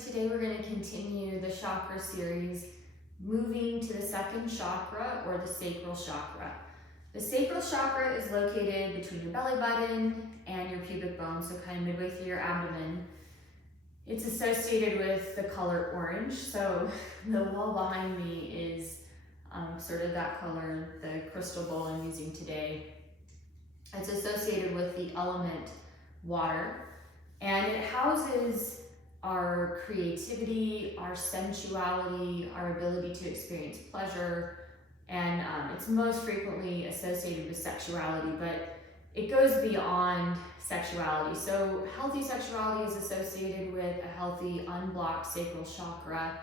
today we're going to continue the chakra series, moving to the second chakra, or the sacral chakra. The sacral chakra is located between your belly button and your pubic bone, so kind of midway through your abdomen. It's associated with the color orange, so the wall behind me is sort of that color, the crystal bowl I'm using today. It's associated with the element water, and it houses our creativity, our sensuality, our ability to experience pleasure, and it's most frequently associated with sexuality, but it goes beyond sexuality. So healthy sexuality is associated with a healthy, unblocked sacral chakra.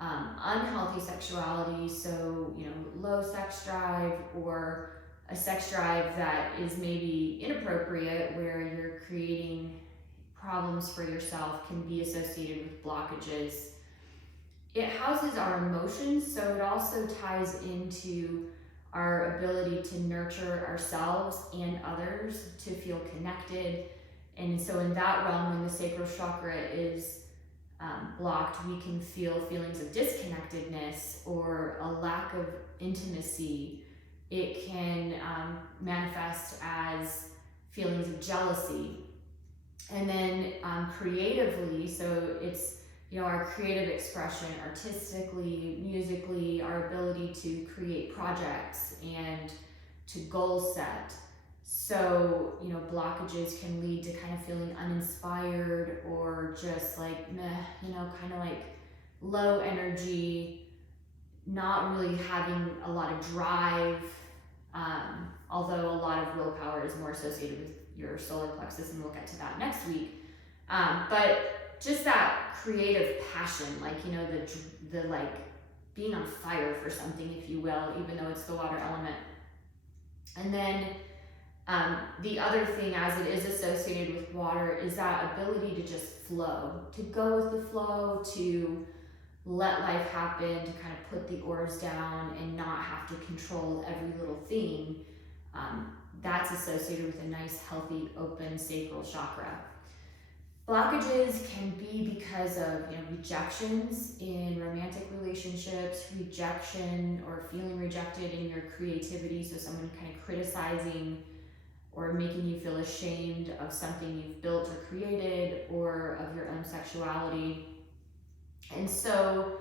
Unhealthy sexuality, so low sex drive, or a sex drive that is maybe inappropriate, where you're creating problems for yourself, can be associated with blockages. It houses our emotions, so it also ties into our ability to nurture ourselves and others, to feel connected. And so in that realm, when the sacral chakra is blocked, we can feel feelings of disconnectedness or a lack of intimacy. It can manifest as feelings of jealousy. And then creatively, so it's our creative expression, artistically, musically, our ability to create projects and to goal set. So, blockages can lead to kind of feeling uninspired, or just like meh, kind of like low energy, not really having a lot of drive, although a lot of willpower is more associated with your solar plexus, and we'll get to that next week. But just that creative passion, the being on fire for something, if you will, even though it's the water element. And then the other thing, as it is associated with water, is that ability to just flow, to go with the flow, to let life happen, to kind of put the oars down and not have to control every little thing. That's associated with a nice, healthy, open sacral chakra. Blockages can be because of rejections in romantic relationships, rejection or feeling rejected in your creativity, so someone kind of criticizing or making you feel ashamed of something you've built or created, or of your own sexuality. And so,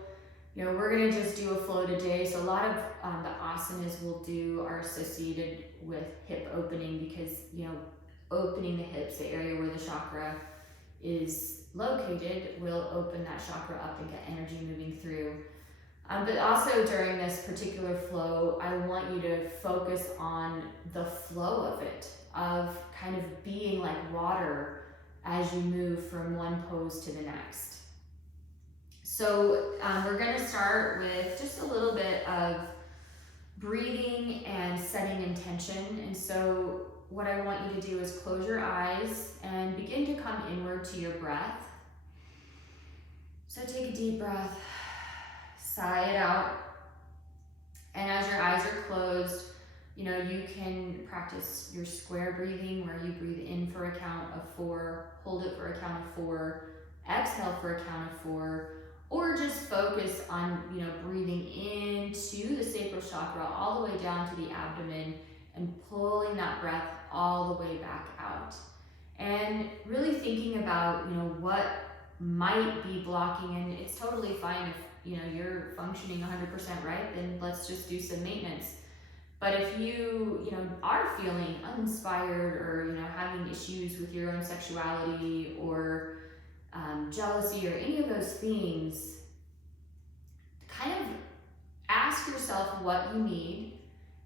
we're gonna just do a flow today. So a lot of the asanas we'll do are associated with hip opening, because, opening the hips, the area where the chakra is located, will open that chakra up and get energy moving through. But also during this particular flow, I want you to focus on the flow of it, of kind of being like water as you move from one pose to the next. So we're going to start with just a little bit of breathing and setting intention. And so what I want you to do is close your eyes and begin to come inward to your breath. So take a deep breath, sigh it out. And as your eyes are closed, you can practice your square breathing, where you breathe in for a count of 4, hold it for a count of 4, exhale for a count of 4, or just focus on, breathing into the sacral chakra all the way down to the abdomen and pulling that breath all the way back out. And really thinking about, what might be blocking, and it's totally fine if, you're functioning 100% right, then let's just do some maintenance. But if you, are feeling uninspired, or, having issues with your own sexuality, or jealousy, or any of those things, kind of ask yourself what you need.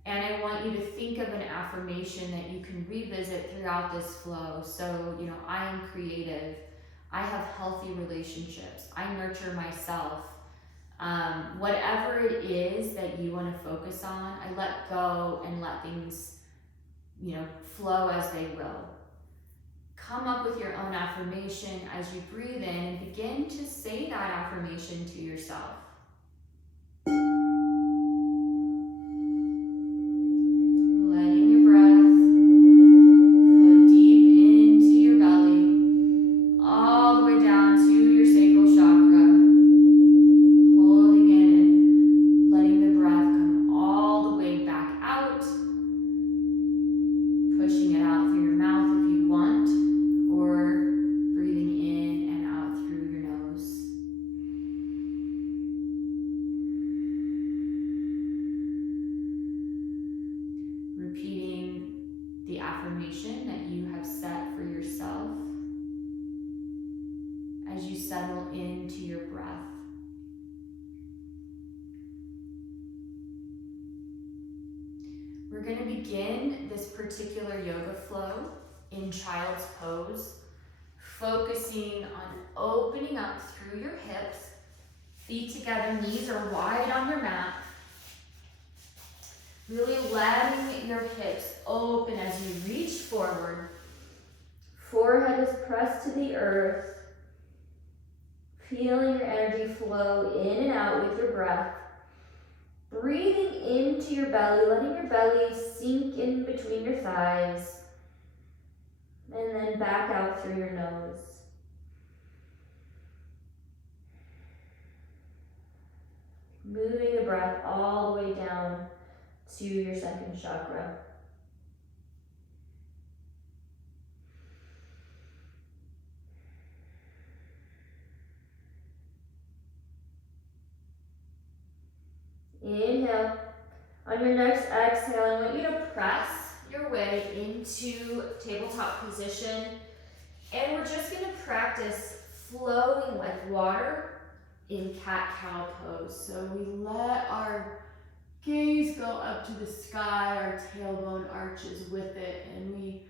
And I want you to think of an affirmation that you can revisit throughout this flow. So, I am creative. I have healthy relationships. I nurture myself. Whatever it is that you want to focus on, I let go and let things, flow as they will. Come up with your own affirmation as you breathe in, and begin to say that affirmation to yourself. Letting your breath flow deep into your belly, all the way down to your sacral chakra. you settle into your breath. We're going to begin this particular yoga flow in child's pose, focusing on opening up through your hips, feet together, knees are wide on your mat. Really letting your hips open as you reach forward. Forehead is pressed to the earth. Feeling your energy flow in and out with your breath. Breathing into your belly, letting your belly sink in between your thighs. And then back out through your nose. Moving the breath all the way down to your second chakra. Inhale. On your next exhale, I want you to press your way into tabletop position. And we're just going to practice flowing like water in cat-cow pose. So we let our gaze go up to the sky, our tailbone arches with it, and we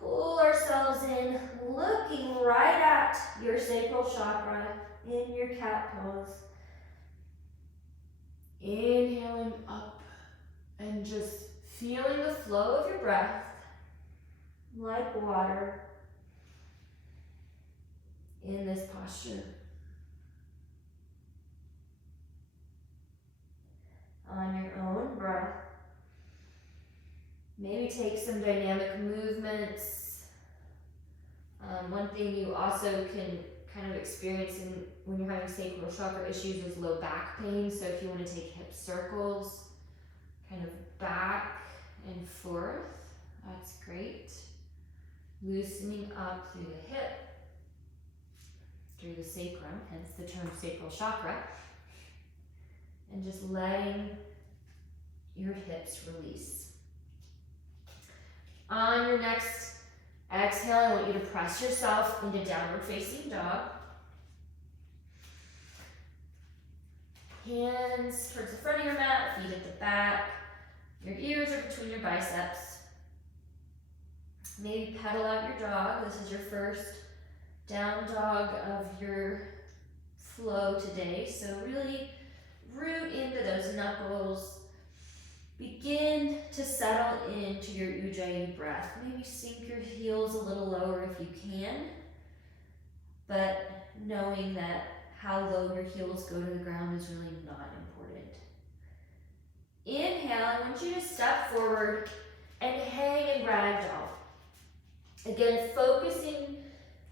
pull ourselves in, looking right at your sacral chakra in your cat pose. Inhaling up and just feeling the flow of your breath like water in this posture. On your own breath, maybe take some dynamic movements. One thing you also can kind of experience when you're having sacral chakra issues is low back pain. So if you want to take hip circles, kind of back and forth, that's great. Loosening up through the hip, through the sacrum, hence the term sacral chakra. And just letting your hips release. On your next exhale, I want you to press yourself into downward facing dog. Hands towards the front of your mat, feet at the back. Your ears are between your biceps. Maybe pedal out your dog. This is your first down dog of your flow today. So really root into those knuckles. Begin to settle into your Ujjayi breath. Maybe sink your heels a little lower if you can, but knowing that how low your heels go to the ground is really not important. Inhale, I want you to step forward and hang in ragdoll. Again, focusing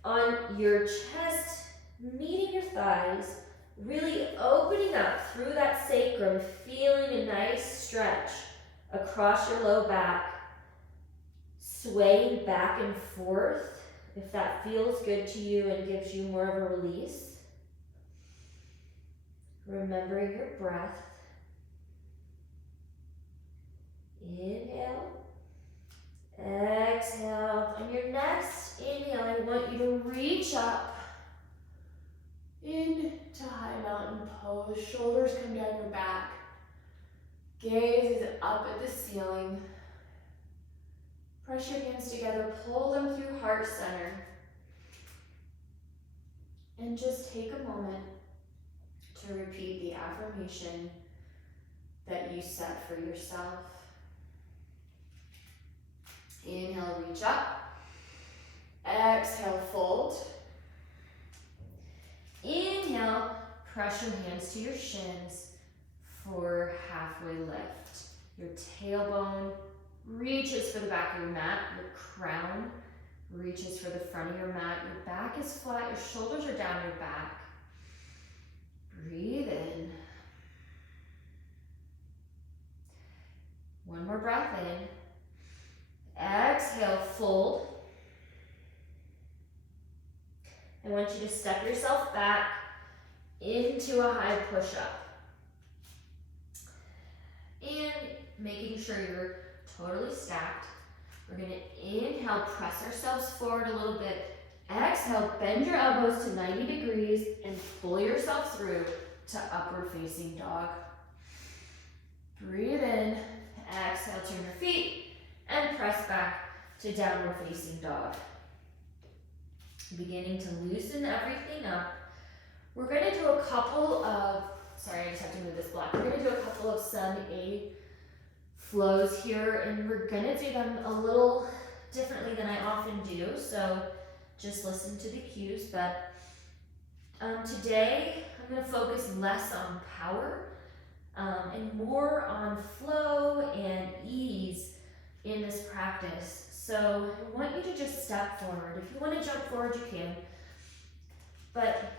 on your chest, meeting your thighs, really opening up through that sacrum, feeling a nice stretch across your low back, swaying back and forth if that feels good to you and gives you more of a release. Remembering your breath. Inhale. Exhale. On your next inhale, I want you to reach up into high mountain pose. Shoulders come down your back. Gaze is up at the ceiling. Press your hands together, pull them through heart center. And just take a moment to repeat the affirmation that you set for yourself. Inhale, reach up. Exhale, fold. Inhale, press your hands to your shins for halfway lift. Your tailbone reaches for the back of your mat. Your crown reaches for the front of your mat. Your back is flat. Your shoulders are down your back. Breathe in. One more breath in. Exhale, fold. I want you to step yourself back into a high push-up. And making sure you're totally stacked. We're gonna inhale, press ourselves forward a little bit, Exhale, bend your elbows to 90 degrees and pull yourself through to upward facing dog. Breathe in, exhale, turn your feet and press back to downward facing dog. Beginning to loosen everything up. We're going to do a couple of, sorry, I just have to move this block. We're going to do a couple of Sun A flows here, and we're going to do them a little differently than I often do, so just listen to the cues. But today I'm going to focus less on power and more on flow and ease in this practice. So I want you to just step forward. If you want to jump forward, you can, but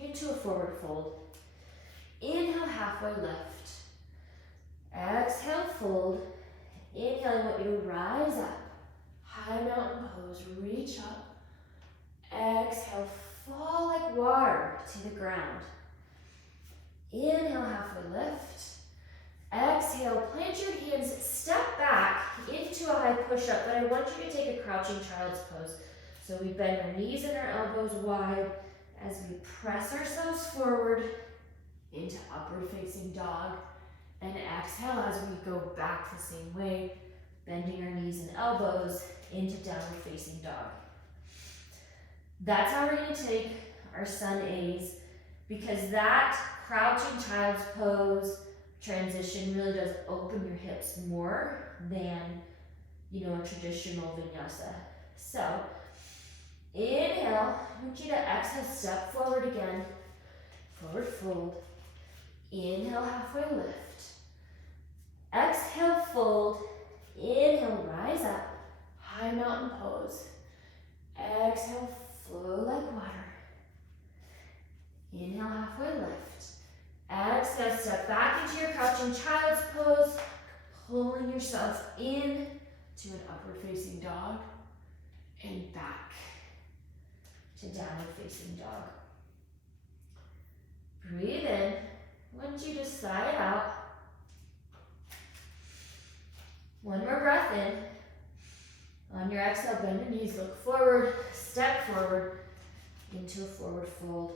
into a forward fold. Inhale, halfway lift. Exhale, fold. Inhale, I want you to rise up. High mountain pose, reach up. Exhale, fall like water to the ground. Inhale, halfway lift. Exhale, plant your hands, step back into a high push-up, but I want you to take a crouching child's pose. So we bend our knees and our elbows wide as we press ourselves forward into upward facing dog. And exhale as we go back the same way, bending our knees and elbows into downward facing dog. That's how we're going to take our Sun A's, because that crouching child's pose transition really does open your hips more than, a traditional vinyasa. So, inhale, I want you to exhale, step forward again, forward fold. Inhale, halfway lift. Exhale, fold. Inhale, rise up, high mountain pose. Exhale, flow like water. Inhale, halfway lift. Exhale, step back into your crouching child's pose, pulling yourself in to an upward facing dog and back to downward facing dog. Breathe in. I want you to sigh it out. One more breath in. On your exhale, bend your knees, look forward, step forward into a forward fold.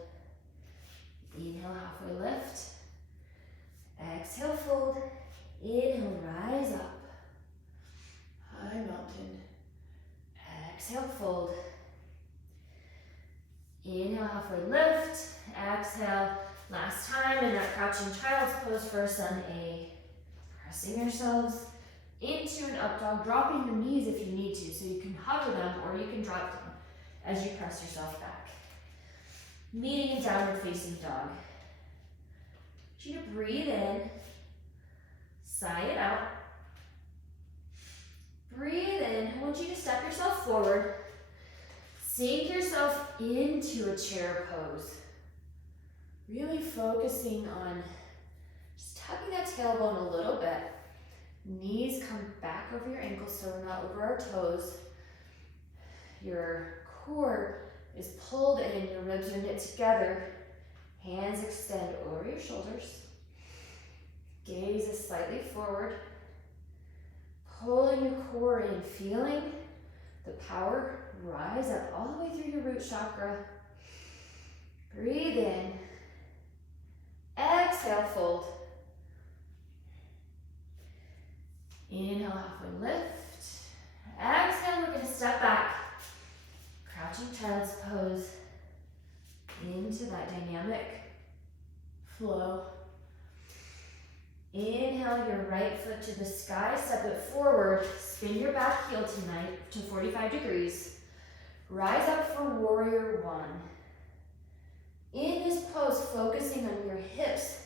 Inhale, halfway lift. Exhale, fold. Inhale, rise up. High mountain. Exhale, fold. Inhale, halfway lift. Exhale, last time in that crouching child's pose for Sun A. Pressing yourselves into an up dog, dropping your knees if you need to, so you can hover them or you can drop them as you press yourself back. Meeting in downward facing dog. I want you to breathe in, sigh it out. Breathe in. I want you to step yourself forward, sink yourself into a chair pose. Really focusing on just tucking that tailbone a little bit. Knees come back over your ankles so we're not over our toes. Your core is pulled in, your ribs are knit together. Hands extend over your shoulders. Gaze is slightly forward. Pulling your core in, feeling the power rise up all the way through your root chakra. Breathe in. Exhale, fold. Inhale, halfway lift. Exhale, we're going to step back. Crouching child's pose into that dynamic flow. Inhale your right foot to the sky, step it forward, spin your back heel tonight to 45 degrees. Rise up for warrior one. In this pose, focusing on your hips,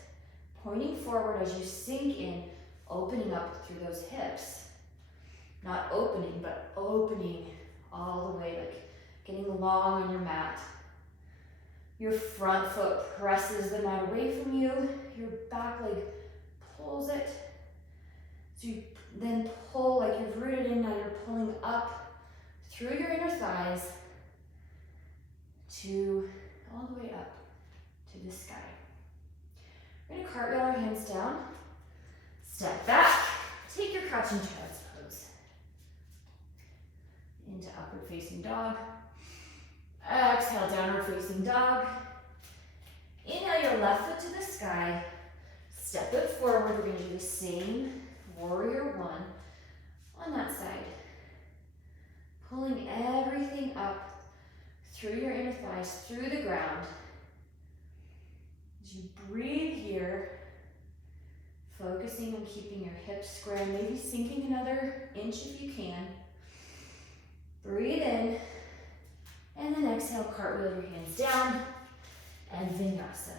pointing forward as you sink in, opening up through those hips. Not opening, but opening all the way, like getting long on your mat. Your front foot presses the mat away from you. Your back leg pulls it. So you then pull like you've rooted in, now you're pulling up through your inner thighs to all the way up to the sky. We're going to cartwheel our hands down, step back, take your crouching child's pose into upward facing dog. Exhale, downward facing dog. Inhale your left foot to the sky. Step it forward. We're going to do the same warrior one on that side. Pulling everything up through your inner thighs, through the ground. As you breathe here, focusing on keeping your hips square, maybe sinking another inch if you can. Breathe in, and then exhale, cartwheel your hands down, and Vinyasa.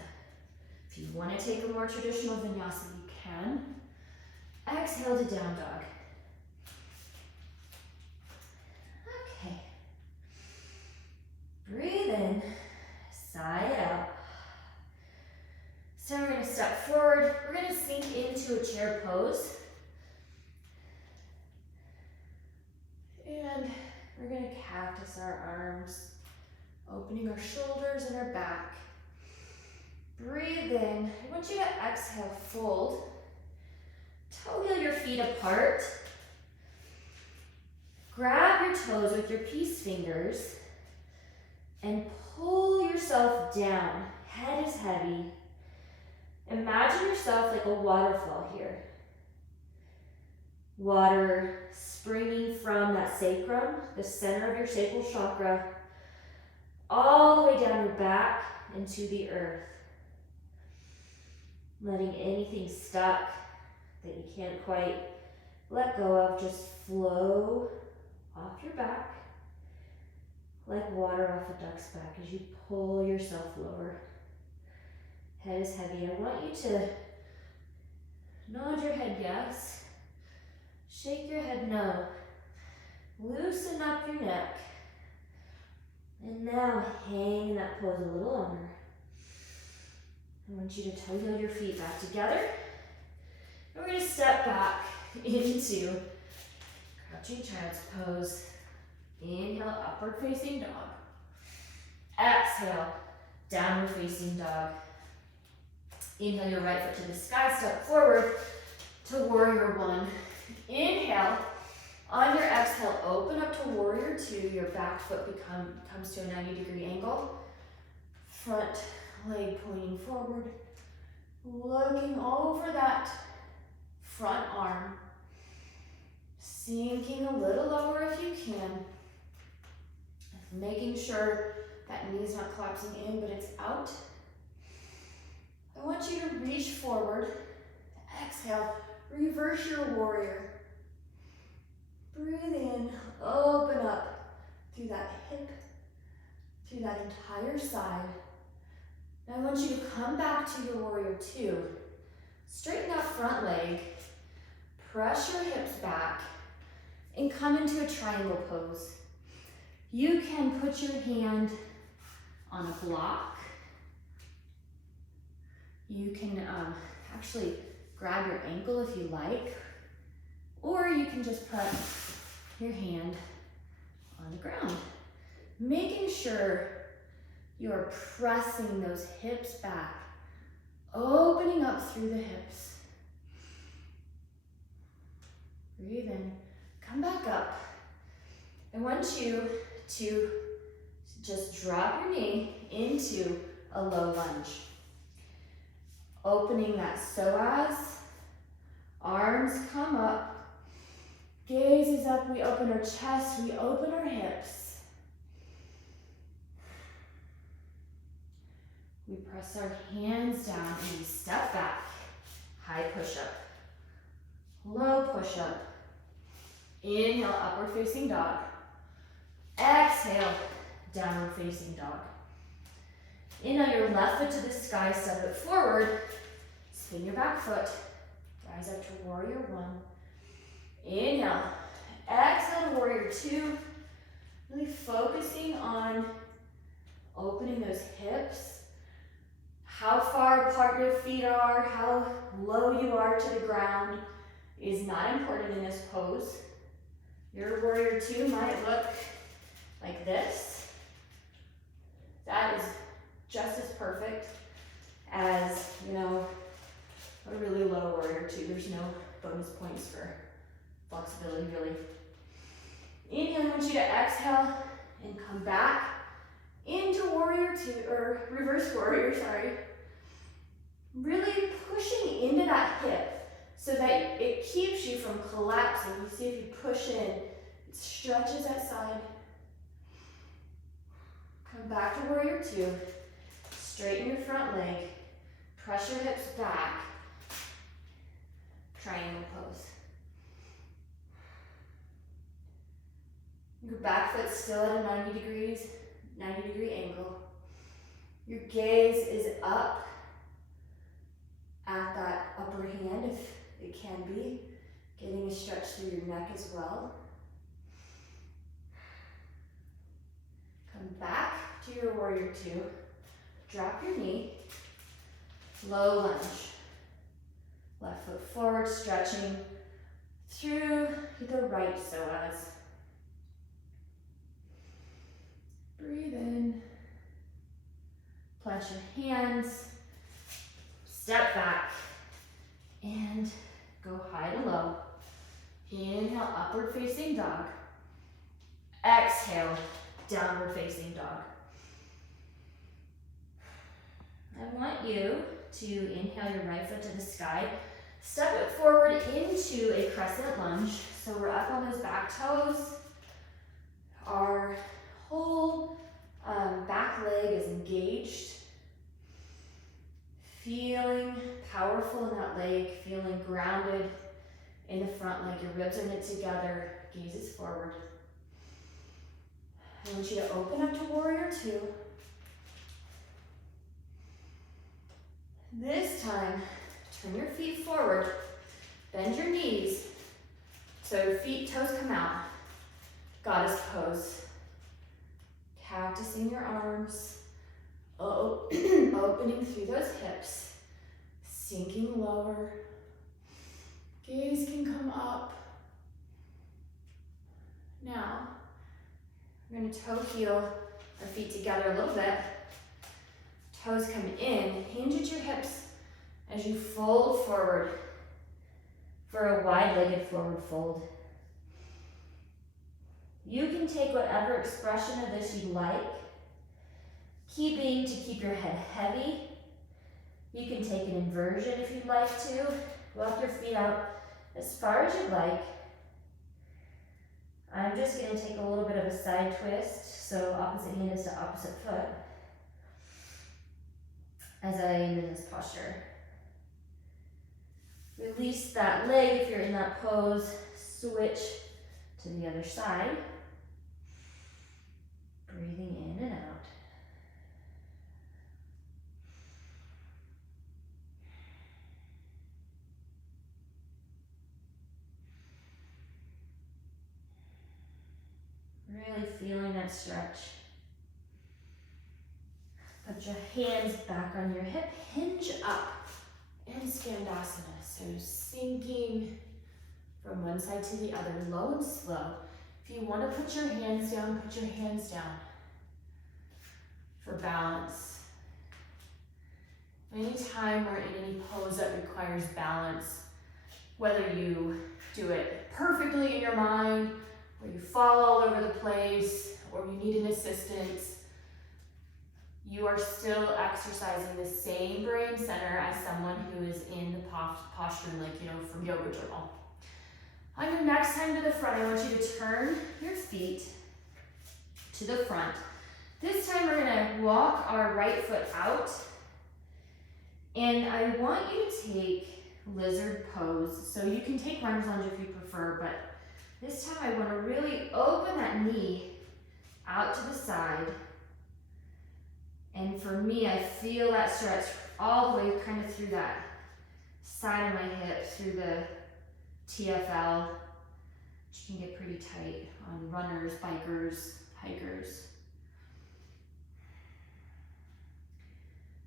If you want to take a more traditional Vinyasa, you can. Exhale to down dog. Okay. Breathe in, sigh it out. So we're going to step forward. We're going to sink into a chair pose. And we're going to cactus our arms, opening our shoulders and our back. Breathe in. I want you to exhale, fold. Toe heel your feet apart. Grab your toes with your peace fingers and pull yourself down. Head is heavy. Imagine yourself like a waterfall here. Water springing from that sacrum, the center of your sacral chakra, all the way down your back into the earth. Letting anything stuck that you can't quite let go of just flow off your back like water off a duck's back as you pull yourself lower. Head is heavy. I want you to nod your head yes, shake your head no, loosen up your neck, and now hang in that pose a little longer. I want you to toe heel your feet back together. And we're going to step back into crouching child's pose. Inhale, upward facing dog. Exhale, downward facing dog. Inhale your right foot to the sky, step forward to warrior one. Inhale, on your exhale, open up to warrior two. Your back foot comes to a 90-degree angle. Front leg pointing forward, looking over that front arm, sinking a little lower if you can, making sure that knee's not collapsing in, but it's out. I want you to reach forward, exhale, reverse your warrior. Breathe in, open up through that hip, through that entire side. Now I want you to come back to your warrior two. Straighten that front leg, press your hips back, and come into a triangle pose. You can put your hand on a block. You can actually grab your ankle if you like, or you can just put your hand on the ground, making sure you're pressing those hips back, opening up through the hips. Breathe in, come back up. I want you to just drop your knee into a low lunge. Opening that psoas, arms come up, gaze is up, we open our chest, we open our hips. We press our hands down and we step back. High push-up, low push-up. Inhale, upward facing dog. Exhale, downward facing dog. Inhale your left foot to the sky, step it forward. Spin your back foot. Rise up to warrior one. Inhale, exhale to warrior two. Really focusing on opening those hips. How far apart your feet are, how low you are to the ground is not important in this pose. Your warrior two might look like this. That is just as perfect as, a really low warrior two. There's no bonus points for flexibility, really. Inhale, I want you to exhale and come back warrior two, or reverse warrior, sorry. Really pushing into that hip so that it keeps you from collapsing. You see if you push in, it stretches that side. Come back to warrior two. Straighten your front leg. Press your hips back. Triangle pose. Your back foot's still at a 90 degree angle. Your gaze is up at that upper hand, if it can be, getting a stretch through your neck as well. Come back to your warrior two. Drop your knee. Low lunge. Left foot forward, stretching through the right psoas. Breathe in. Plant your hands. Step back. And go high to low. Inhale, upward facing dog. Exhale, downward facing dog. I want you to inhale your right foot to the sky. Step it forward into a crescent lunge. So we're up on those back toes. Our whole back leg is engaged. Feeling powerful in that leg, feeling grounded in the front leg. Your ribs are knit together, gaze is forward. I want you to open up to warrior two. This time, turn your feet forward, bend your knees so your toes come out. Goddess pose. Cactusing your arms, opening through those hips, sinking lower. Gaze can come up. Now, we're going to toe heel our feet together a little bit. Toes come in, hinge at your hips as you fold forward for a wide-legged forward fold. You can take whatever expression of this you like, keep your head heavy. You can take an inversion if you'd like to. Walk your feet out as far as you'd like. I'm just going to take a little bit of a side twist, so opposite hand is to opposite foot, as I am in this posture. Release that leg if you're in that pose. Switch to the other side. Breathing in and out. Really feeling that stretch. Put your hands back on your hip, hinge up, and Skandasana. So sinking from one side to the other, low and slow. If you want to put your hands down, put your hands down for balance. Anytime we're in any pose that requires balance, whether you do it perfectly in your mind, or you fall all over the place, or you need an assistance, you are still exercising the same brain center as someone who is in the posture, from yoga journal. On your next time to the front, I want you to turn your feet to the front. This time we're gonna walk our right foot out, and I want you to take lizard pose. So you can take runner's lunge if you prefer, but this time I wanna really open that knee out to the side. And for me, I feel that stretch all the way kind of through that side of my hip, through the TFL, which can get pretty tight on runners, bikers, hikers.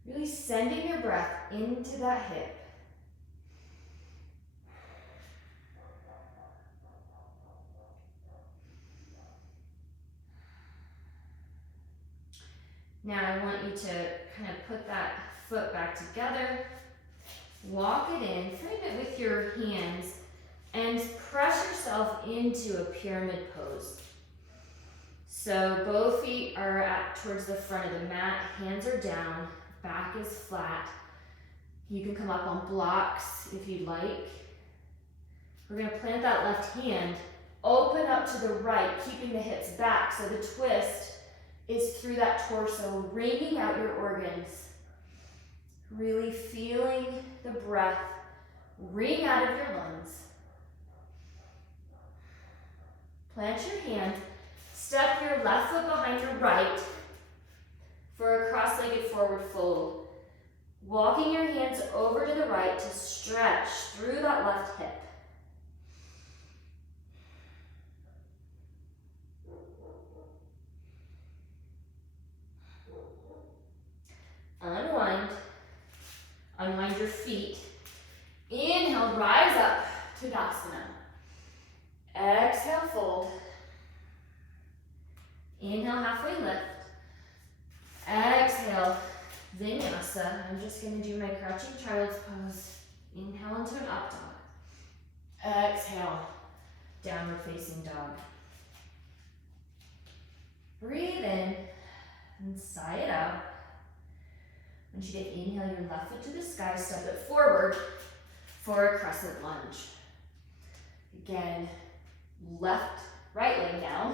Really sending your breath into that hip. Now I want you to kind of put that foot back together, walk it in, frame it with your hands, and press yourself into a pyramid pose. So both feet are towards the front of the mat, hands are down, back is flat. You can come up on blocks if you'd like. We're gonna plant that left hand, open up to the right, keeping the hips back, so the twist is through that torso, wringing out your organs. Really feeling the breath wring out of your lungs. Plant your hand, step your left foot behind your right for a cross-legged forward fold. Walking your hands over to the right to stretch through that left hip. Unwind. Unwind your feet. Inhale, rise up to Tadasana. Exhale, fold. Inhale, halfway lift. Exhale, Vinyasa. I'm just going to do my crouching child's pose. Inhale into an up dog. Exhale, downward facing dog. Breathe in and sigh it out. Once you get inhale your left foot to the sky, step it forward for a crescent lunge. Again, right leg now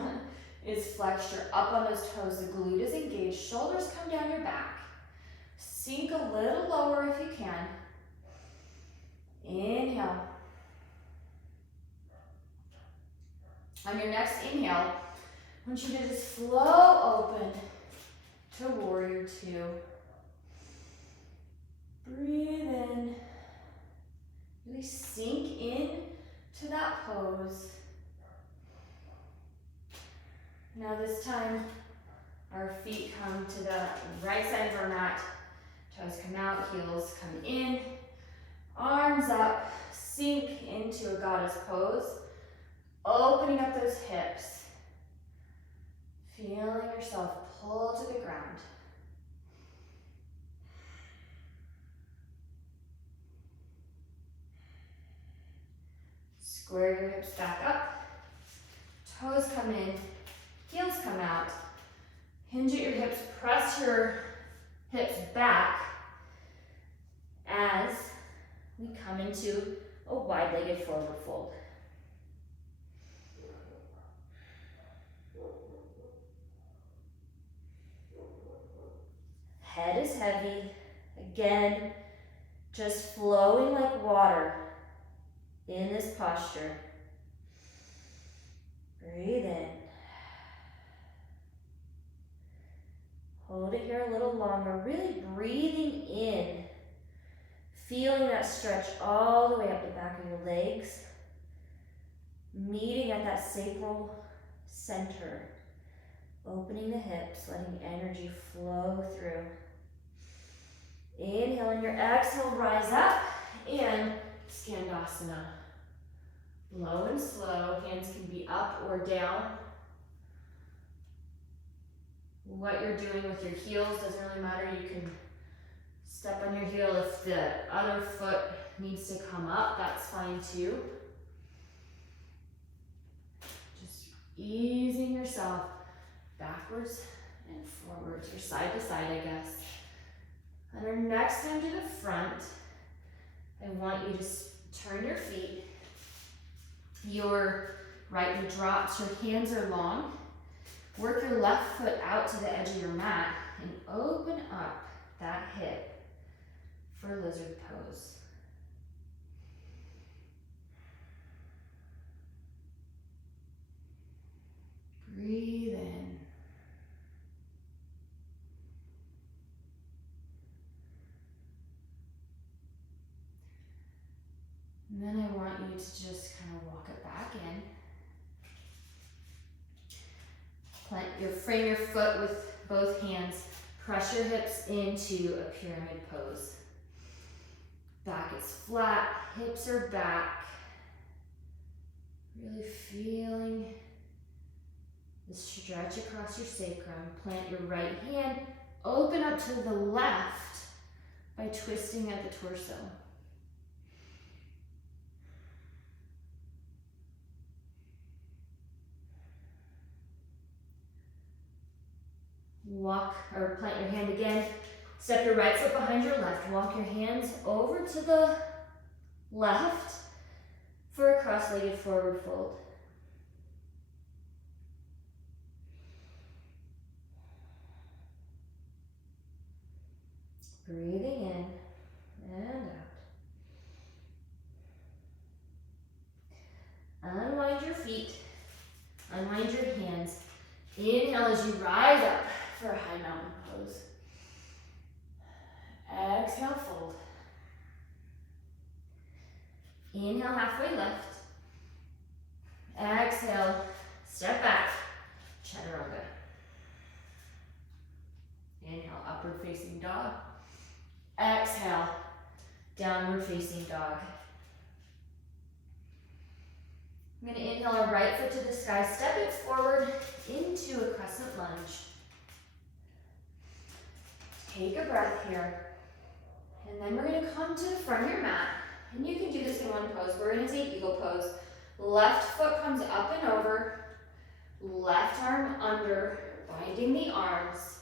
is flexed. You're up on those toes. The glute is engaged. Shoulders come down your back. Sink a little lower if you can. Inhale. On your next inhale, I want you to just flow open to warrior two. Breathe in. Really sink in to that pose. Now this time, our feet come to the right side of our mat. Toes come out, heels come in. Arms up, sink into a goddess pose. Opening up those hips. Feeling yourself pull to the ground. Square your hips back up. Toes come in. Heels come out. Hinge at your hips. Press your hips back as we come into a wide-legged forward fold. Head is heavy. Again, just flowing like water in this posture. Breathe in. Hold it here a little longer, really breathing in, feeling that stretch all the way up the back of your legs, meeting at that sacral center, opening the hips, letting energy flow through. Inhale, and your exhale, rise up and Skandasana. Low and slow, hands can be up or down. What you're doing with your heels doesn't really matter. You can step on your heel if the other foot needs to come up, that's fine too. Just easing yourself backwards and forwards, or side to side, I guess. And our next time to the front, I want you to turn your feet. Your right knee drops, your hands are long. Work your left foot out to the edge of your mat and open up that hip for lizard pose. Breathe in. And then I want you to just kind of walk it back in. Frame your foot with both hands. Press your hips into a pyramid pose. Back is flat, hips are back. Really feeling the stretch across your sacrum. Plant your right hand, open up to the left by twisting at the torso. Walk or plant your hand again. Step your right foot behind your left. Walk your hands over to the left for a cross-legged forward fold. Breathing in and out. Unwind your feet. Unwind your hands. Inhale as you rise up for a high mountain pose. Exhale, fold. Inhale, halfway left. Exhale, step back, chaturanga. Inhale, upward facing dog. Exhale, downward facing dog. I'm going to inhale our right foot to the sky, step it forward into a crescent lunge. Take a breath here. And then we're going to come to the front of your mat. And you can do this in one pose. We're going to take eagle pose. Left foot comes up and over. Left arm under, binding the arms.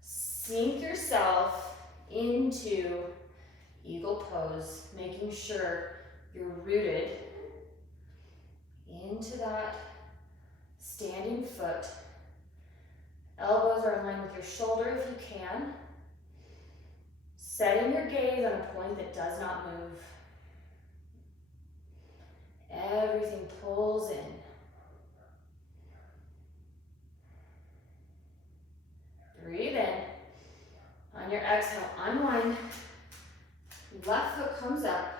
Sink yourself into eagle pose, making sure you're rooted into that standing foot. Elbows are in line with your shoulder if you can. Setting your gaze on a point that does not move. Everything pulls in. Breathe in. On your exhale, unwind. Left foot comes up.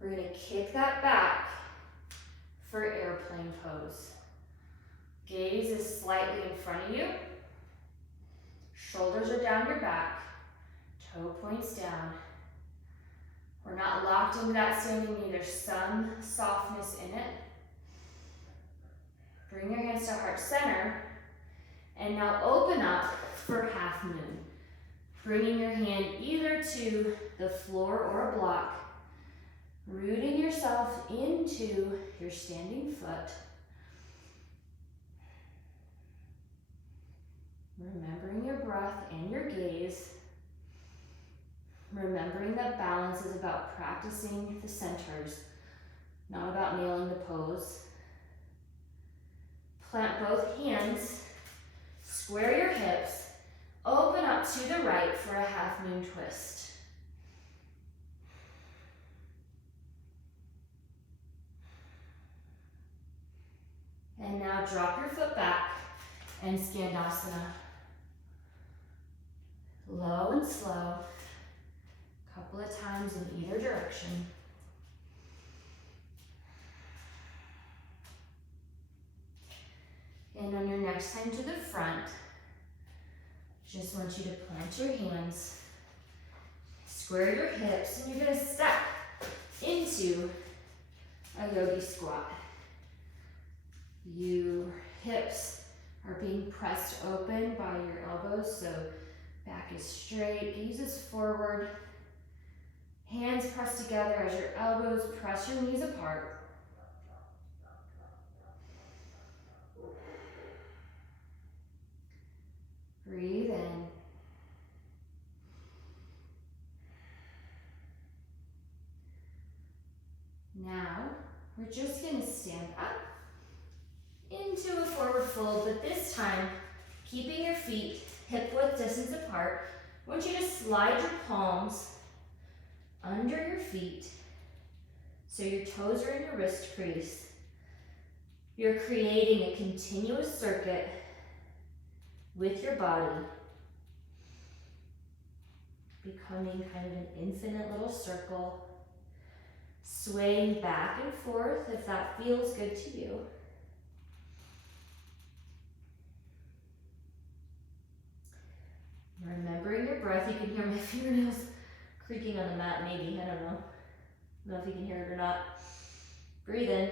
We're going to kick that back for airplane pose. Gaze is slightly in front of you. Shoulders are down your back. Toe points down. We're not locked into that standing knee. There's some softness in it. Bring your hands to heart center. And now open up for half moon. Bringing your hand either to the floor or a block. Rooting yourself into your standing foot. Remembering your breath and your gaze. Remembering that balance is about practicing the centers, not about nailing the pose. Plant both hands, square your hips, open up to the right for a half moon twist. And now drop your foot back and Skandasana. Low and slow. Couple of times in either direction. And on your next time to the front, just want you to plant your hands, square your hips, and you're going to step into a yogi squat. Your hips are being pressed open by your elbows, so back is straight, gaze is forward. Hands pressed together as your elbows press your knees apart. Breathe in. Now, we're just going to stand up into a forward fold, but this time, keeping your feet hip-width distance apart, I want you to slide your palms under your feet so your toes are in your wrist crease. You're creating a continuous circuit with your body, becoming kind of an infinite little circle, swaying back and forth if that feels good to you. Remembering your breath, you can hear my fingernails creaking on the mat, maybe, I don't know. I don't know if you can hear it or not. Breathe in.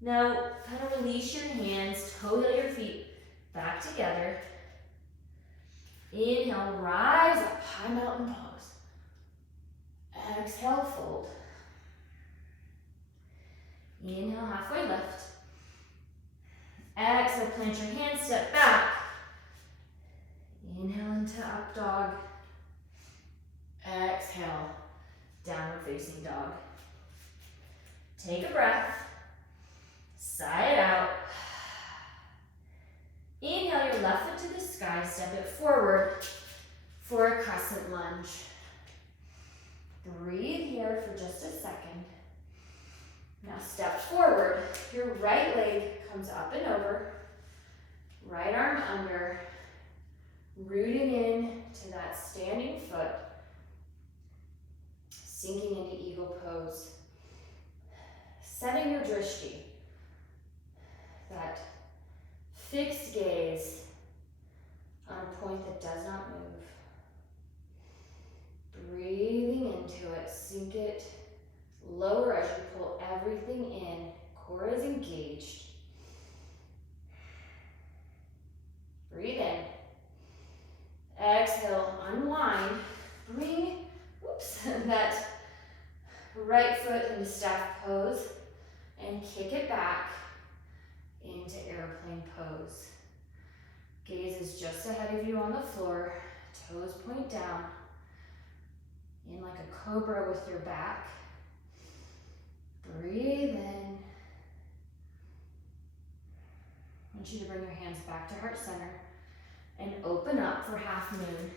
Now, kind of release your hands, toe heel your feet back together. Inhale, rise up, high mountain pose. Exhale, fold. Inhale, halfway lift. Exhale, plant your hands, step back. Inhale into up dog. Exhale, downward facing dog. Take a breath. Sigh it out. Inhale your left foot to the sky, step it forward for a crescent lunge. Breathe here for just a second. Now step forward. Your right leg comes up and over. Right arm under. Rooting in to that standing foot. Sinking into eagle pose. Setting your drishti. That fixed gaze on a point that does not move. Breathing into it, sink it, lower as you pull everything in. Core is engaged. Breathe in. Exhale, unwind. Bring, that right foot into staff pose and kick it back into airplane pose. Gaze is just ahead of you on the floor. Toes point down. In like a cobra with your back. Breathe in. I want you to bring your hands back to heart center and open up for half moon.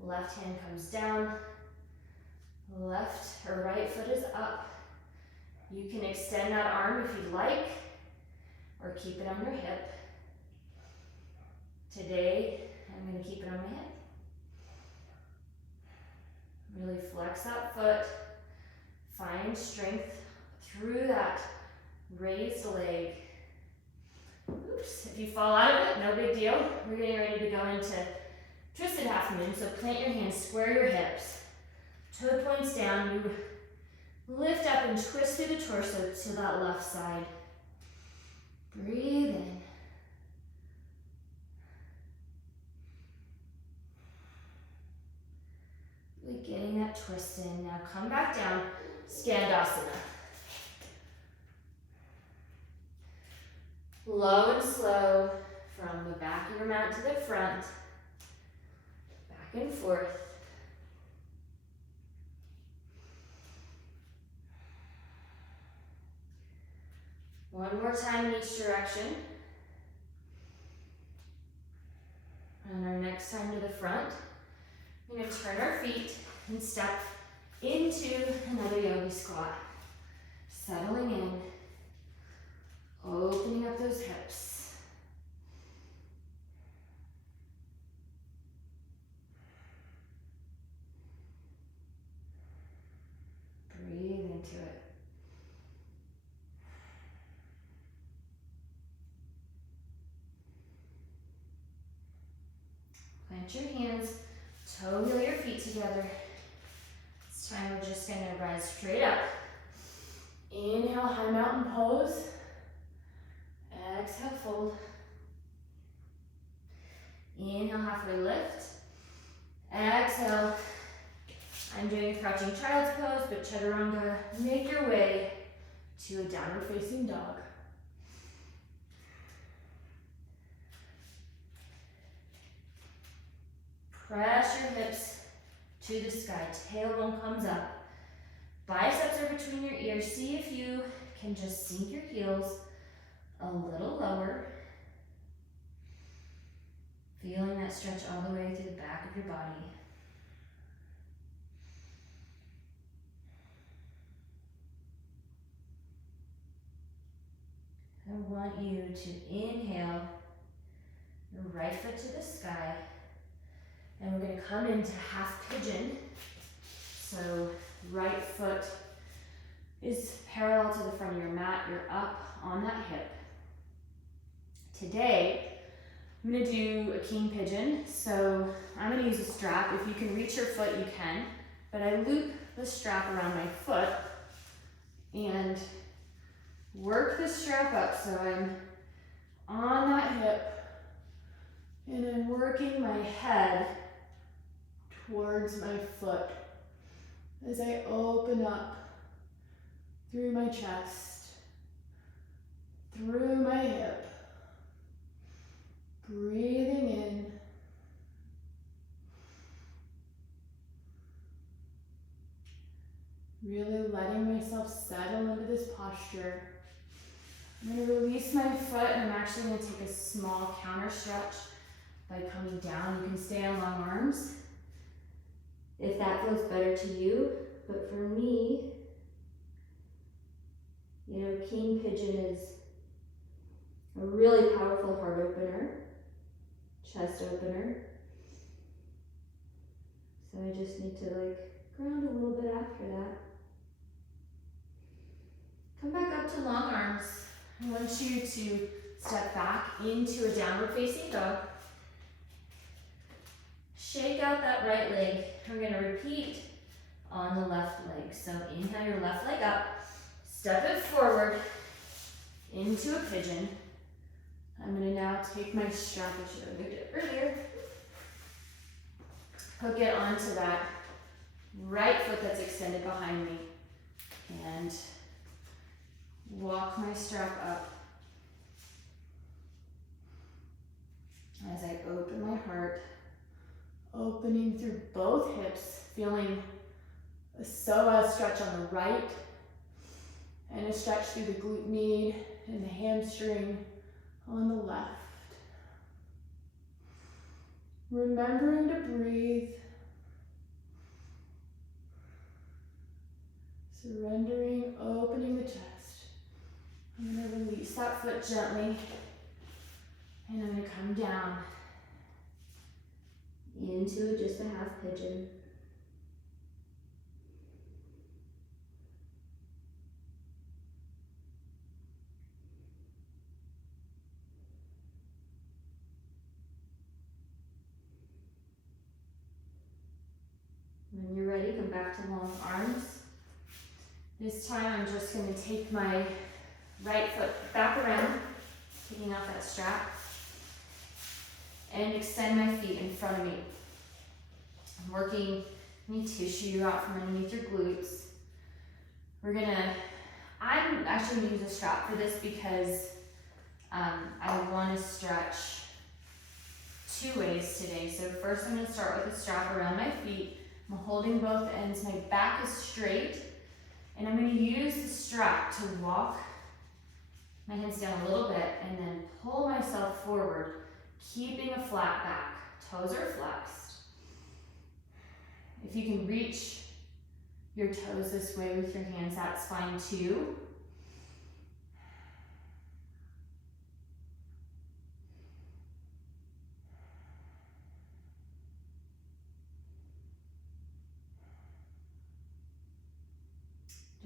Left hand comes down. Left or right foot is up. You can extend that arm if you'd like, or keep it on your hip. Today, I'm going to keep it on my hip. Really flex that foot. Find strength through that raised leg. Oops, if you fall out of it, no big deal. We're getting ready to go into twisted half moon, so plant your hands, square your hips. Toe points down, you lift up and twist through the torso to that left side. Breathe in. Really getting that twist in. Now come back down, Skandasana. Low and slow from the back of your mat to the front. Back and forth. One more time in each direction. And our next time to the front. We're going to turn our feet and step into another yogi squat. Settling in. Opening up those hips. Breathe into it. Plant your hands, toe wheel your feet together. This time we're just going to rise straight up. Inhale, high mountain pose. Exhale, fold. Inhale, halfway lift. Exhale. I'm doing a crouching child's pose, but chaturanga. Make your way to a downward facing dog. Press your hips to the sky. Tailbone comes up. Biceps are between your ears. See if you can just sink your heels a little lower. Feeling that stretch all the way through the back of your body. I want you to inhale your right foot to the sky. And we're going to come into half pigeon. So right foot is parallel to the front of your mat. You're up on that hip. Today, I'm going to do a king pigeon. So I'm going to use a strap. If you can reach your foot, you can. But I loop the strap around my foot and work the strap up so I'm on that hip and I'm working my head towards my foot as I open up through my chest, through my hip. Breathing in. Really letting myself settle into this posture. I'm going to release my foot and I'm actually going to take a small counter stretch by coming down. You can stay on long arms if that feels better to you. But for me, king pigeon is a really powerful heart opener, chest opener. So I just need to ground a little bit after that. Come back up to long arms. I want you to step back into a downward facing dog. Shake out that right leg. We're going to repeat on the left leg. So inhale your left leg up, step it forward into a pigeon. I'm going to now take my strap, I should have moved it earlier. Hook it onto that right foot that's extended behind me. And walk my strap up as I open my heart, opening through both hips, feeling a psoas stretch on the right and a stretch through the glute med and the hamstring on the left. Remembering to breathe, surrendering, opening the chest. I'm going to release that foot gently, and I'm going to come down into just a half pigeon. When you're ready, come back to long arms. This time I'm just going to take my right foot back around, taking off that strap, and extend my feet in front of me. I'm working any tissue out from underneath your glutes. I'm actually going to use a strap for this because I want to stretch two ways today. So first I'm going to start with a strap around my feet. I'm holding both ends, my back is straight, and I'm going to use the strap to walk my hands down a little bit and then pull myself forward, keeping a flat back. Toes are flexed. If you can reach your toes this way with your hands, that's fine too.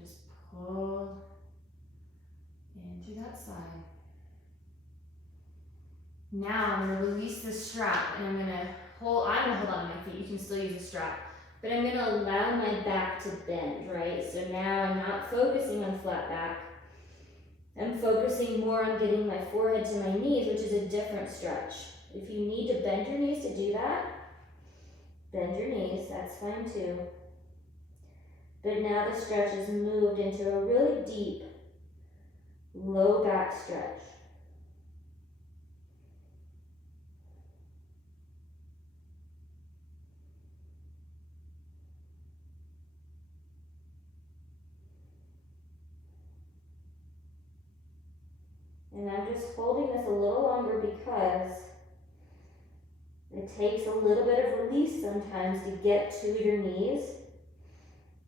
Just pull into that side. Now I'm going to release the strap and I'm going to hold on to my feet. You can still use a strap. But I'm going to allow my back to bend, right? So now I'm not focusing on flat back. I'm focusing more on getting my forehead to my knees, which is a different stretch. If you need to bend your knees to do that, bend your knees, that's fine too. But now the stretch has moved into a really deep, low back stretch. And I'm just holding this a little longer because it takes a little bit of release sometimes to get to your knees.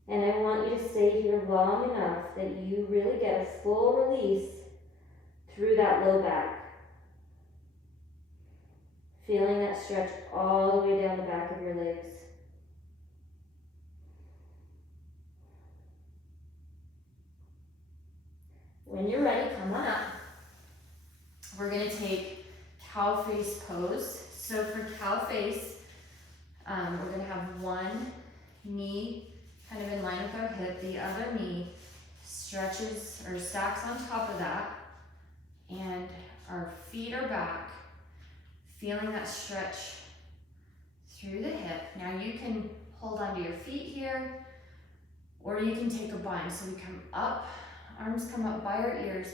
And I want you to stay here long enough that you really get a full release through that low back. Feeling that stretch all the way down the back of your legs. When you're ready, come on up. We're going to take cow face pose. So for cow face, we're going to have one knee kind of in line with our hip. The other knee stretches or stacks on top of that. And our feet are back, feeling that stretch through the hip. Now you can hold onto your feet here, or you can take a bind. So we come up, arms come up by our ears,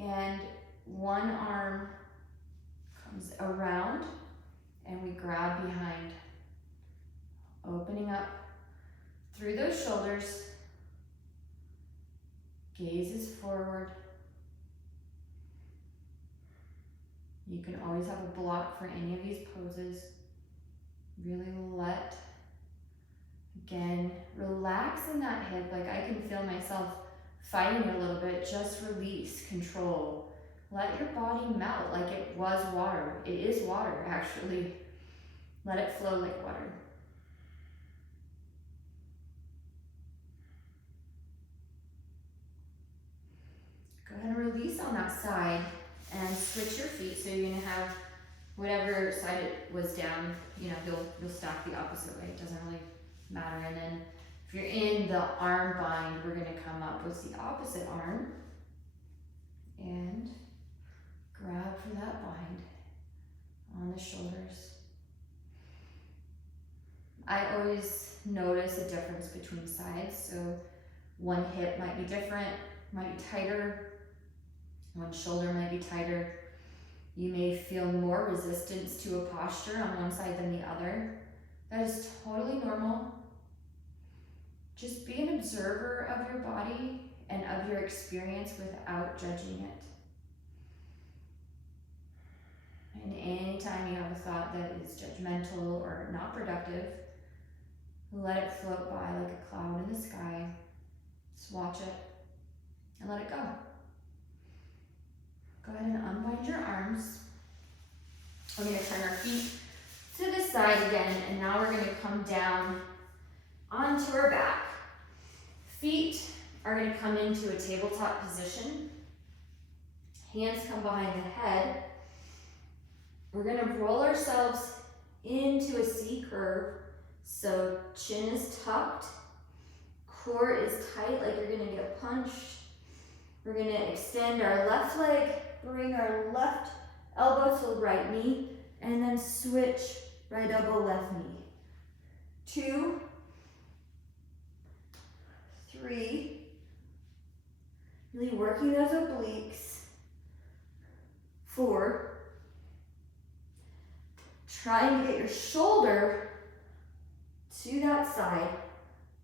and one arm Comes around and we grab behind. Opening up through those shoulders. Gaze is forward. You can always have a block for any of these poses. Really again, relax in that hip. Like I can feel myself fighting a little bit. Just release, control. Let your body melt like it was water. It is water, actually. Let it flow like water. Go ahead and release on that side and switch your feet. So you're gonna have whatever side it was down, you'll stack the opposite way. It doesn't really matter. And then if you're in the arm bind, we're gonna come up with the opposite arm and grab for that bind on the shoulders. I always notice a difference between sides. So one hip might be different, might be tighter. One shoulder might be tighter. You may feel more resistance to a posture on one side than the other. That is totally normal. Just be an observer of your body and of your experience without judging it. And anytime you have a thought that is judgmental or not productive, let it float by like a cloud in the sky. Just watch it and let it go. Go ahead and unbind your arms. We're going to turn our feet to the side again, and now we're going to come down onto our back. Feet are going to come into a tabletop position. Hands come behind the head. We're going to roll ourselves into a C curve. So chin is tucked, core is tight like you're going to get punched. We're going to extend our left leg, bring our left elbow to the right knee, and then switch right elbow, left knee. 2, 3, really working those obliques. 4, trying to get your shoulder to that side.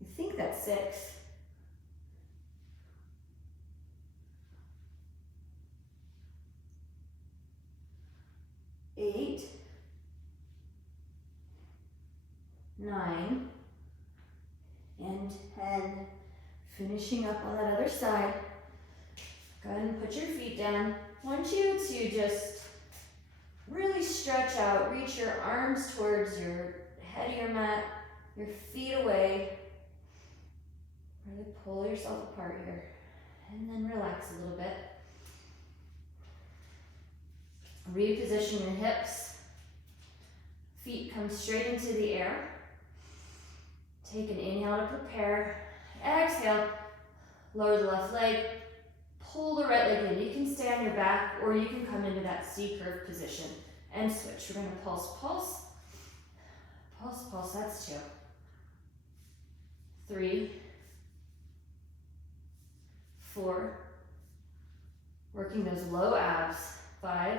I think that's 6. 8, 9, and 10. Finishing up on that other side. Go ahead and put your feet down. I want you to just really stretch out, reach your arms towards your head of your mat, your feet away. Really pull yourself apart here. And then relax a little bit. Reposition your hips. Feet come straight into the air. Take an inhale to prepare. Exhale. Lower the left leg. Pull the right leg in. You can stay on your back or you can come into that C curve position and switch. We're going to pulse, pulse. Pulse, pulse. That's 2. 3, 4. Working those low abs. 5,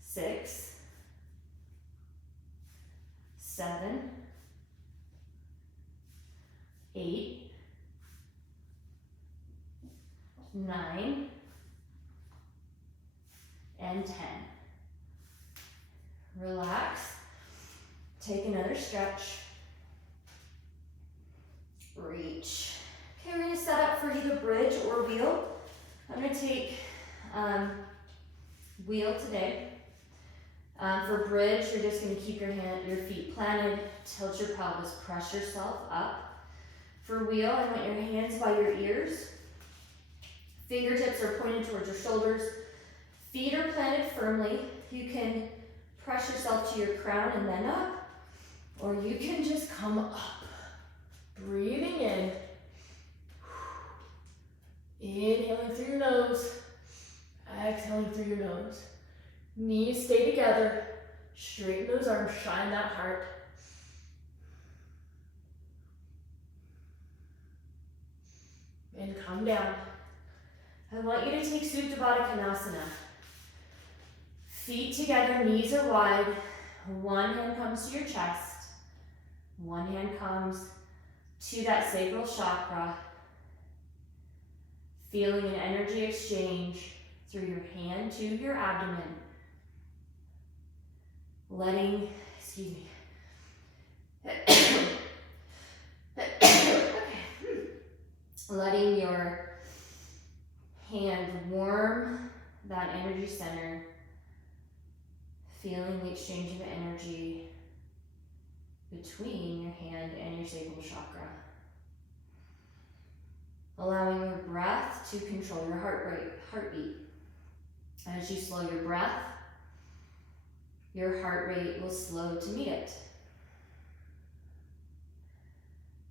6, 7, 8, 9, and 10. Relax. Take another stretch. Reach. Okay, we're going to set up for either bridge or wheel. I'm going to take wheel today. For bridge, you're just going to keep your feet planted, tilt your pelvis, press yourself up. For wheel, I want your hands by your ears. Fingertips are pointed towards your shoulders. Feet are planted firmly. You can press yourself to your crown and then up, or you can just come up. Breathing in. Inhaling through your nose. Exhaling through your nose. Knees stay together. Straighten those arms, shine that heart. And come down. I want you to take Supta Baddha Konasana. Feet together, knees are wide. One hand comes to your chest. One hand comes to that sacral chakra. Feeling an energy exchange through your hand to your abdomen. Letting letting your hand warm that energy center, feeling the exchange of energy between your hand and your sacral chakra. Allowing your breath to control your heartbeat. As you slow your breath, your heart rate will slow to meet it.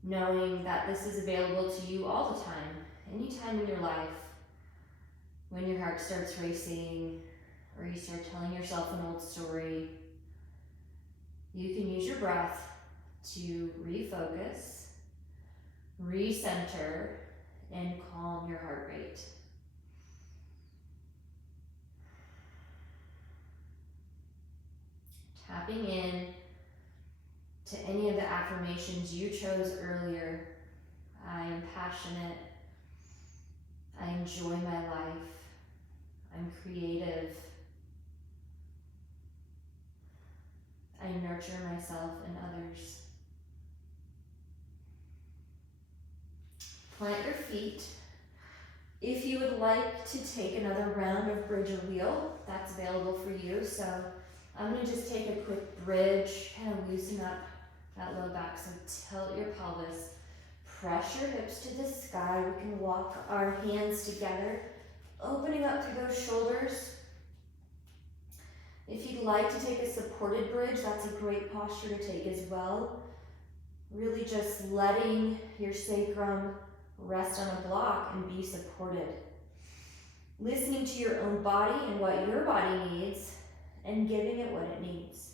Knowing that this is available to you all the time, anytime in your life, when your heart starts racing or you start telling yourself an old story, you can use your breath to refocus, recenter, and calm your heart rate. Tapping in to any of the affirmations you chose earlier. I am passionate. I enjoy my life. I'm creative. I nurture myself and others. Plant your feet. If you would like to take another round of bridge or wheel, that's available for you. So I'm going to just take a quick bridge, kind of loosen up that low back. So tilt your pelvis, press your hips to the sky. We can walk our hands together, opening up through those shoulders. If you'd like to take a supported bridge, that's a great posture to take as well. Really just letting your sacrum rest on a block and be supported. Listening to your own body and what your body needs and giving it what it needs.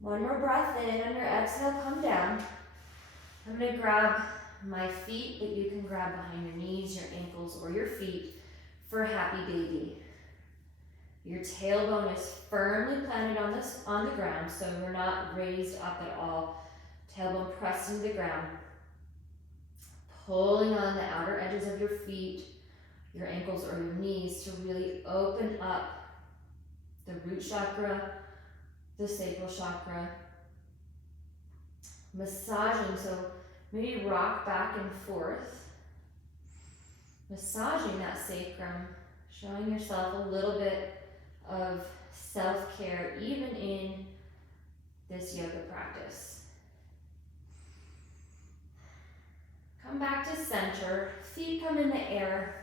One more breath in. On your exhale, come down. I'm going to grab my feet, but you can grab behind your knees, your ankles, or your feet for happy baby. Your tailbone is firmly planted on the ground, so we're not raised up at all. Tailbone pressed into the ground. Pulling on the outer edges of your feet, your ankles, or your knees to really open up the root chakra, the sacral chakra. Massaging, so maybe rock back and forth. Massaging that sacrum, showing yourself a little bit of self-care even in this yoga practice. Come back to center, feet come in the air.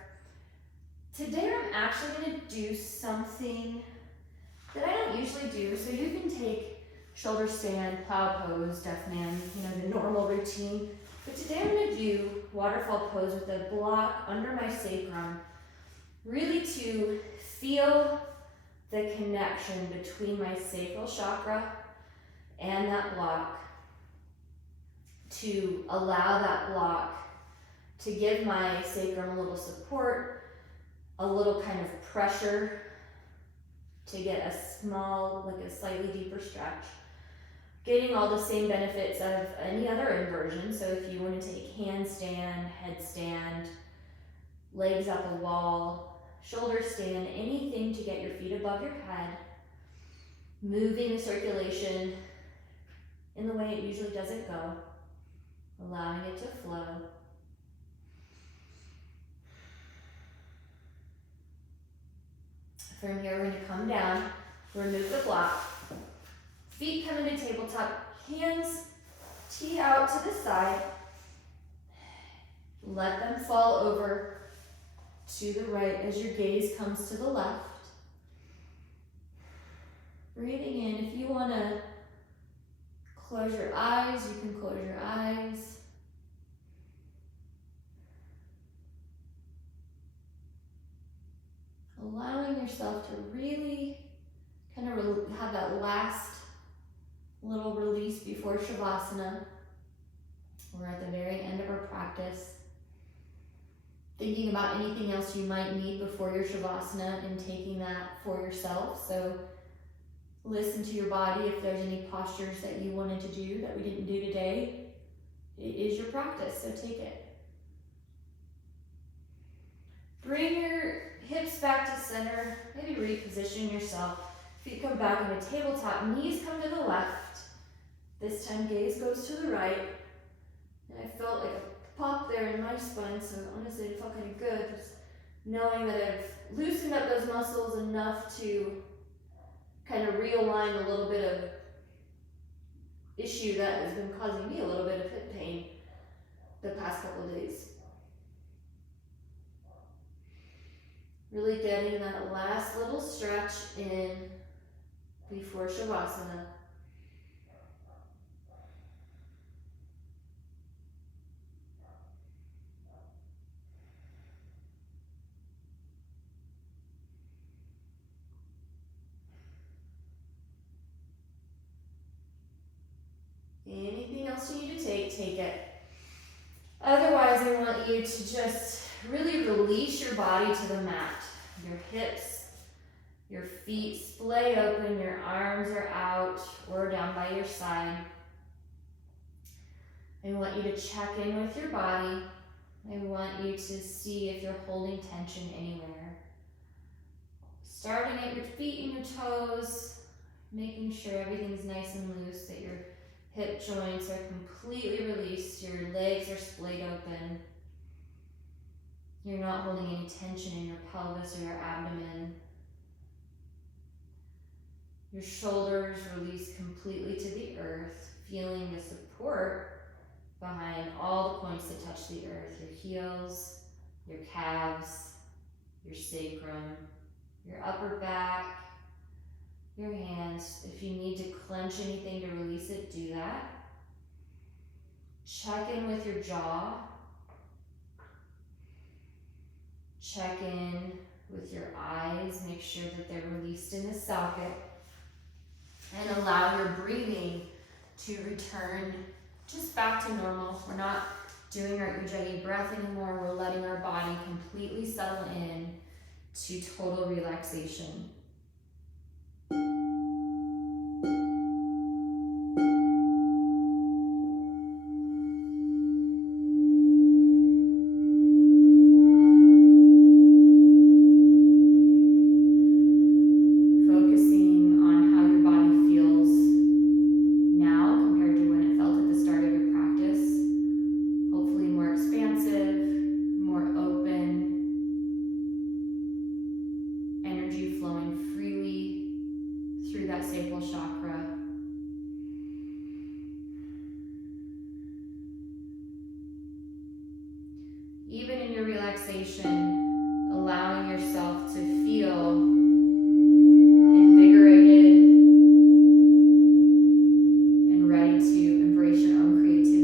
Today I'm actually going to do something that I don't usually do. So you can take shoulder stand, plow pose, deaf man, the normal routine. But today I'm going to do waterfall pose with a block under my sacrum, really to feel the connection between my sacral chakra and that block, to allow that block to give my sacrum a little support, a little kind of pressure to get a small, like a slightly deeper stretch. Getting all the same benefits of any other inversion. So if you want to take handstand, headstand, legs up a wall, shoulder stand, anything to get your feet above your head, moving the circulation in the way it usually doesn't go, allowing it to flow. From here, we're going to come down, remove the block, feet come into tabletop, hands tee out to the side, let them fall over to the right as your gaze comes to the left. Breathing in, if you want to close your eyes, you can close your eyes. Allowing yourself to really kind of have that last little release before Shavasana. We're at the very end of our practice. thinking about anything else you might need before your Shavasana and taking that for yourself. So listen to your body if there's any postures that you wanted to do that we didn't do today. It is your practice, so take it. Bring your hips back to center, maybe reposition yourself. Feet come back into tabletop, knees come to the left. This time gaze goes to the right. And I felt like a pop there in my spine, so honestly it felt kind of good. Just knowing that I've loosened up those muscles enough to kind of realign a little bit of issue that has been causing me a little bit of hip pain the past couple of days. Really getting that last little stretch in before Shavasana. Anything else you need to take it. Otherwise, I want you to just really release your body to the mat. Your hips, your feet splay open, your arms are out or down by your side. I want you to check in with your body. I want you to see if you're holding tension anywhere. Starting at your feet and your toes, making sure everything's nice and loose, that your hip joints are completely released, your legs are splayed open. You're not holding any tension in your pelvis or your abdomen. Your shoulders release completely to the earth, feeling the support behind all the points that touch the earth. Your heels, your calves, your sacrum, your upper back, your hands. If you need to clench anything to release it, do that. Check in with your jaw. Check in with your eyes. Make sure that they're released in the socket. And allow your breathing to return just back to normal. We're not doing our Ujjayi breath anymore. We're letting our body completely settle in to total relaxation. Sacral chakra. Even in your relaxation, allowing yourself to feel invigorated and ready to embrace your own creativity.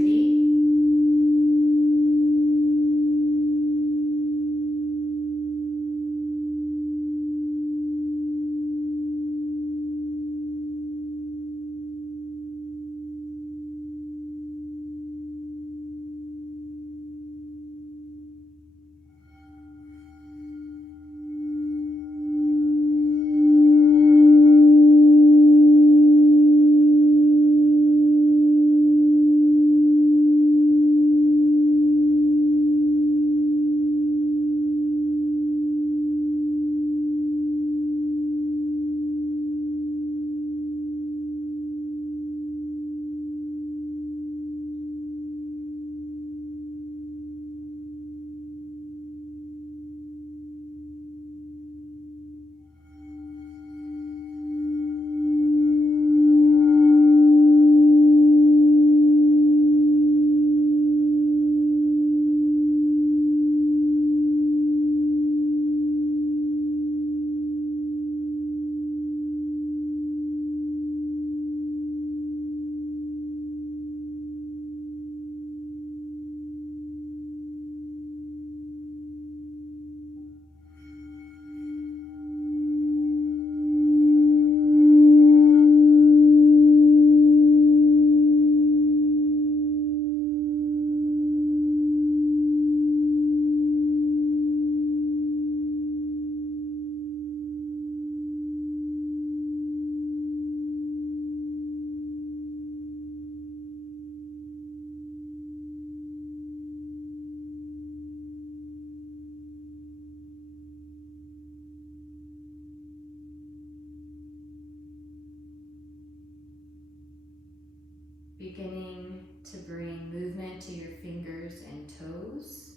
Beginning to bring movement to your fingers and toes.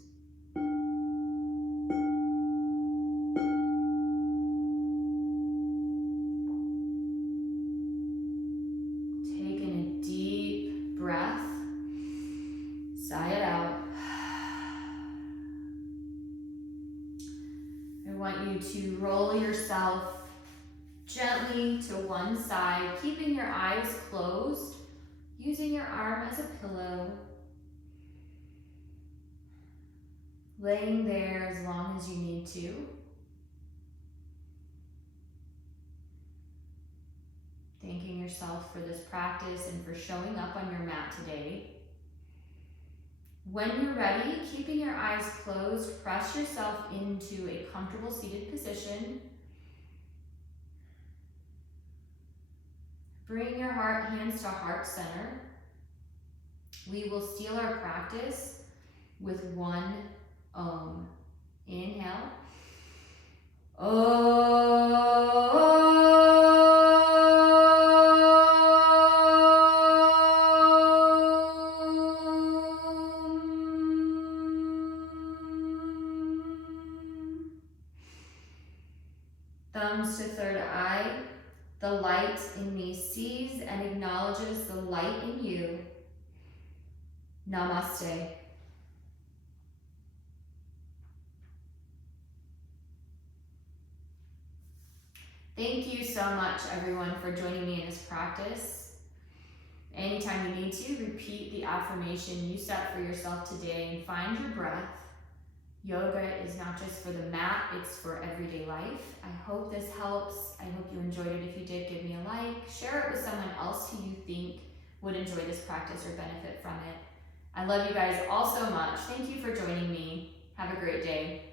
Taking a deep breath. Sigh it out. I want you to roll yourself gently to one side, keeping your eyes closed, using your arm as a pillow. Laying there as long as you need to. Thanking yourself for this practice and for showing up on your mat today. When you're ready, keeping your eyes closed, press yourself into a comfortable seated position. Bring your hands to heart center. We will seal our practice with one Om. Inhale. Om. Thumbs to third eye. The light in me sees and acknowledges the light in you. Namaste. Thank you so much, everyone, for joining me in this practice. Anytime you need to, repeat the affirmation you set for yourself today and find your breath. Yoga is not just for the mat, it's for everyday life. I hope this helps. I hope you enjoyed it. If you did, give me a like. Share it with someone else who you think would enjoy this practice or benefit from it. I love you guys all so much. Thank you for joining me. Have a great day.